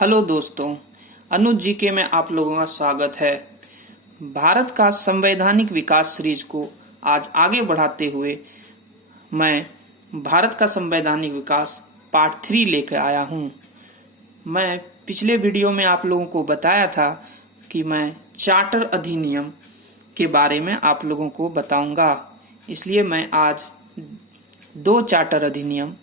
Hello दोस्तों, अनुज जी के में आप लोगों का स्वागत है। भारत का संवैधानिक विकास सीरीज को आज आगे बढ़ाते हुए मैं भारत का संवैधानिक विकास पार्ट 3 लेकर आया हूँ। मैं पिछले वीडियो में आप लोगों को बताया था कि मैं चार्टर अधिनियम के बारे में आप लोगों को बताऊंगा, इसलिए मैं आज दो चार्टर अधिनियम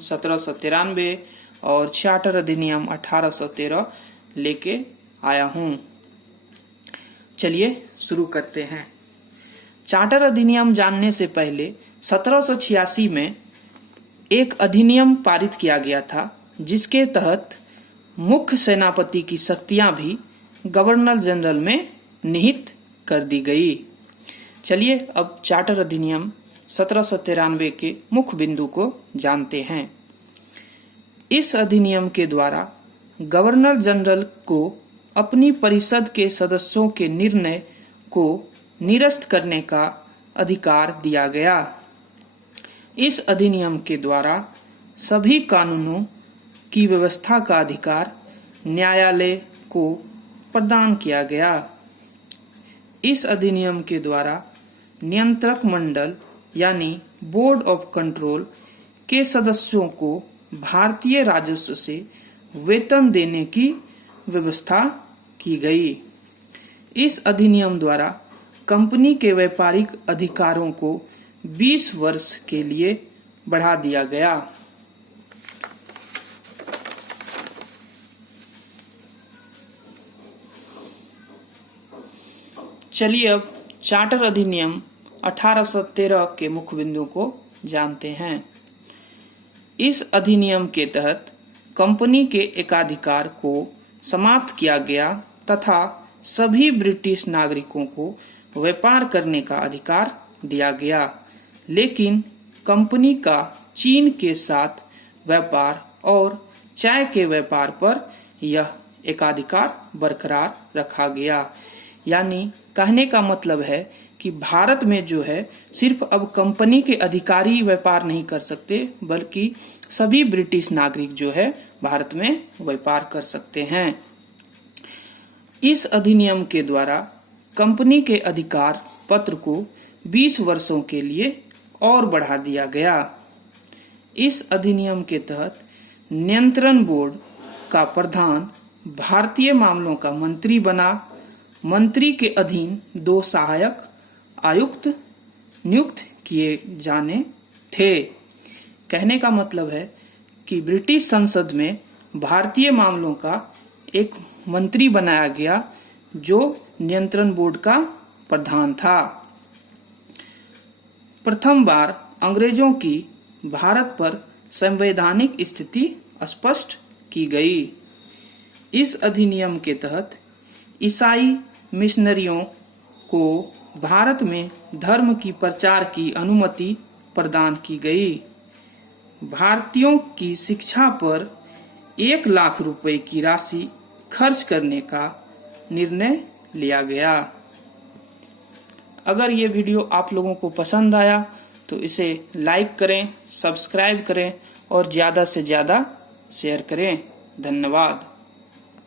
1793 और चार्टर अधिनियम 1813 लेके आया हूं। चलिए शुरू करते हैं। चार्टर अधिनियम जानने से पहले 1786 में एक अधिनियम पारित किया गया था, जिसके तहत मुख्य सेनापति की शक्तियां भी गवर्नर जनरल में निहित कर दी गई। चलिए अब चार्टर अधिनियम 1793 के मुख्य बिंदु को जानते हैं। इस अधिनियम के द्वारा गवर्नर जनरल को अपनी परिषद के सदस्यों के निर्णय को निरस्त करने का अधिकार दिया गया। इस अधिनियम के द्वारा सभी कानूनों की व्यवस्था का अधिकार न्यायालय को प्रदान किया गया। इस अधिनियम के द्वारा नियंत्रक मंडल यानी बोर्ड ऑफ कंट्रोल के सदस्यों को भारतीय राजस्व से वेतन देने की व्यवस्था की गई। इस अधिनियम द्वारा कंपनी के व्यापारिक अधिकारों को 20 वर्ष के लिए बढ़ा दिया गया। चलिए अब चार्टर अधिनियम 1813 के मुख्य बिंदु को जानते हैं। इस अधिनियम के तहत कंपनी के एकाधिकार को समाप्त किया गया तथा सभी ब्रिटिश नागरिकों को व्यापार करने का अधिकार दिया गया, लेकिन कंपनी का चीन के साथ व्यापार और चाय के व्यापार पर यह एकाधिकार बरकरार रखा गया। यानी कहने का मतलब है कि भारत में जो है सिर्फ अब कंपनी के अधिकारी व्यापार नहीं कर सकते, बल्कि सभी ब्रिटिश नागरिक जो है भारत में व्यापार कर सकते हैं। इस अधिनियम के द्वारा कंपनी के अधिकार पत्र को 20 वर्षों के लिए और बढ़ा दिया गया। इस अधिनियम के तहत नियंत्रण बोर्ड का प्रधान भारतीय मामलों का मंत्री बना। मंत्री के अधीन 2 सहायक आयुक्त नियुक्त किए जाने थे। कहने का मतलब है कि ब्रिटिश संसद में भारतीय मामलों का एक मंत्री बनाया गया जो नियंत्रण बोर्ड का प्रधान था। प्रथम बार अंग्रेजों की भारत पर संवैधानिक स्थिति स्पष्ट की गई। इस अधिनियम के तहत ईसाई मिशनरियों को भारत में धर्म की प्रचार की अनुमति प्रदान की गई। भारतीयों की शिक्षा पर 1 लाख रुपए की राशि खर्च करने का निर्णय लिया गया। अगर ये वीडियो आप लोगों को पसंद आया तो इसे लाइक करें, सब्सक्राइब करें और ज़्यादा से ज़्यादा शेयर करें। धन्यवाद।